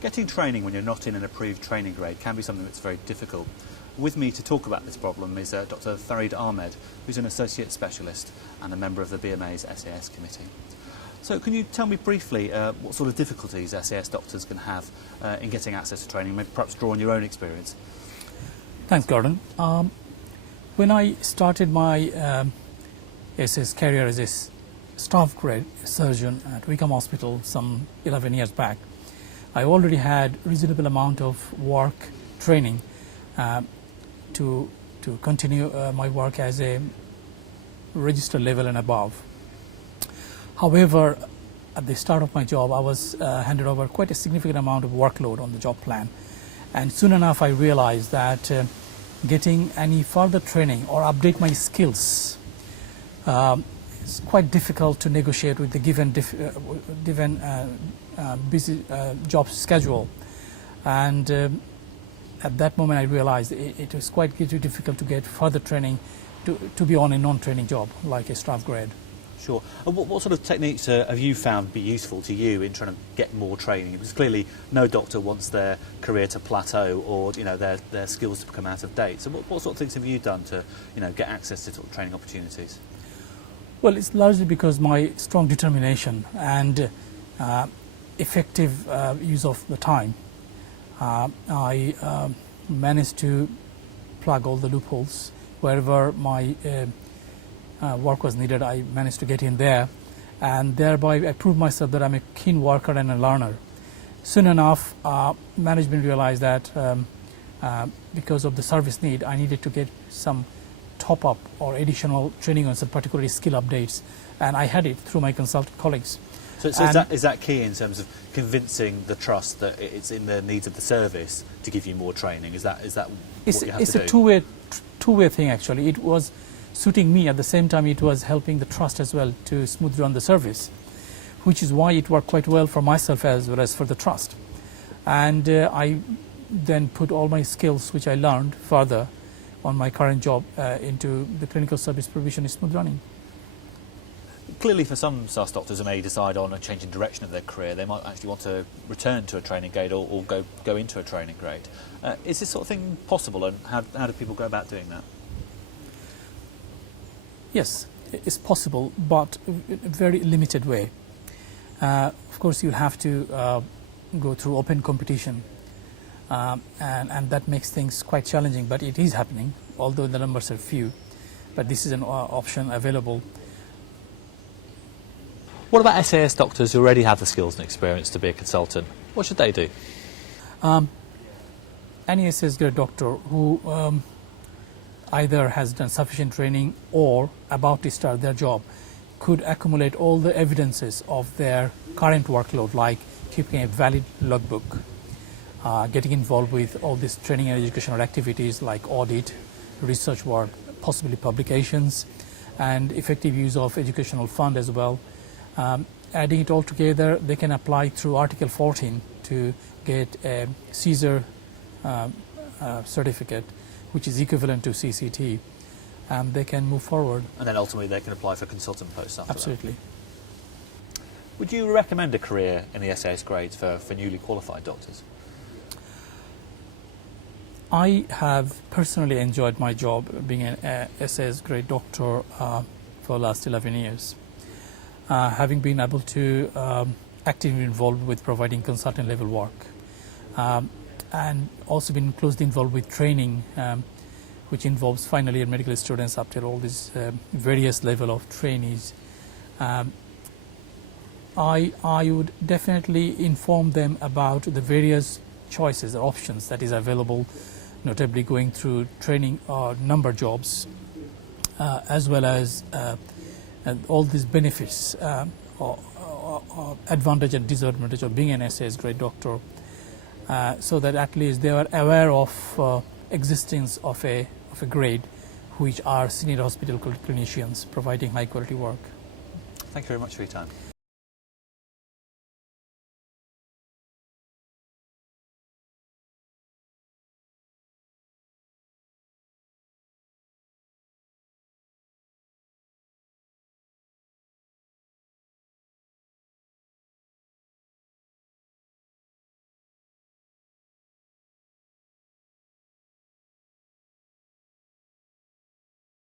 Getting training when you're not in an approved training grade can be something that's very difficult. With me to talk about this problem is Dr. Farid Ahmed, who's an associate specialist and a member of the BMA's SAS committee. So can you tell me briefly what sort of difficulties SAS doctors can have in getting access to training, maybe perhaps draw on your own experience? Thanks, Gordon. When I started my SAS career as a staff grade surgeon at Wickham Hospital some 11 years back, I already had reasonable amount of work training to continue my work as a register level and above. However, at the start of my job, I was handed over quite a significant amount of workload on the job plan, and soon enough I realized that getting any further training or update my skills is quite difficult to negotiate with the given busy job schedule. And at that moment I realized it was quite difficult to get further training to be on a non-training job like a staff grade. Sure. And what sort of techniques have you found be useful to you in trying to get more training? Because clearly no doctor wants their career to plateau or their skills to become out of date. So what sort of things have you done to get access to sort of training opportunities? Well, it's largely because my strong determination and effective use of the time. I managed to plug all the loopholes wherever my work was needed. I managed to get in there, and thereby I proved myself that I'm a keen worker and a learner. Soon enough, management realized that because of the service need, I needed to get some top-up or additional training on some particular skill updates, and I had it through my consultant colleagues. So is that key in terms of convincing the trust that it's in the needs of the service to give you more training? Is that what you have to do? It's a two-way thing, actually. It was suiting me, at the same time it was helping the trust as well to smoothly run the service, which is why it worked quite well for myself as well as for the trust. And I then put all my skills which I learned further on my current job into the clinical service provision and smooth running. Clearly for some SAS doctors who may decide on a change in direction of their career, they might actually want to return to a training grade or go into a training grade. Is this sort of thing possible, and how do people go about doing that? Yes, it's possible, but in a very limited way. Of course, you'll have to go through open competition, and that makes things quite challenging, but it is happening, although the numbers are few. But this is an option available. What about SAS doctors who already have the skills and experience to be a consultant? What should they do? Any SAS grade doctor who either has done sufficient training or about to start their job could accumulate all the evidences of their current workload, like keeping a valid logbook, getting involved with all these training and educational activities like audit, research work, possibly publications, and effective use of educational fund as well. Adding it all together, they can apply through Article 14 to get a CSER certificate, which is equivalent to CCT, and they can move forward. And then ultimately they can apply for consultant posts after Absolutely. That. Would you recommend a career in the SAS grades for newly qualified doctors? I have personally enjoyed my job being an SAS grade doctor for the last 11 years. Having been able to actively involved with providing consultant level work, and also been closely involved with training, which involves final year medical students up to all these various level of trainees. I would definitely inform them about the various choices or options that is available, notably going through training or number jobs, as well as all these benefits or advantage and disadvantage of being an SAS grade doctor, so that at least they are aware of existence of a grade which are senior hospital clinicians providing high quality work. Thank you very much for your time.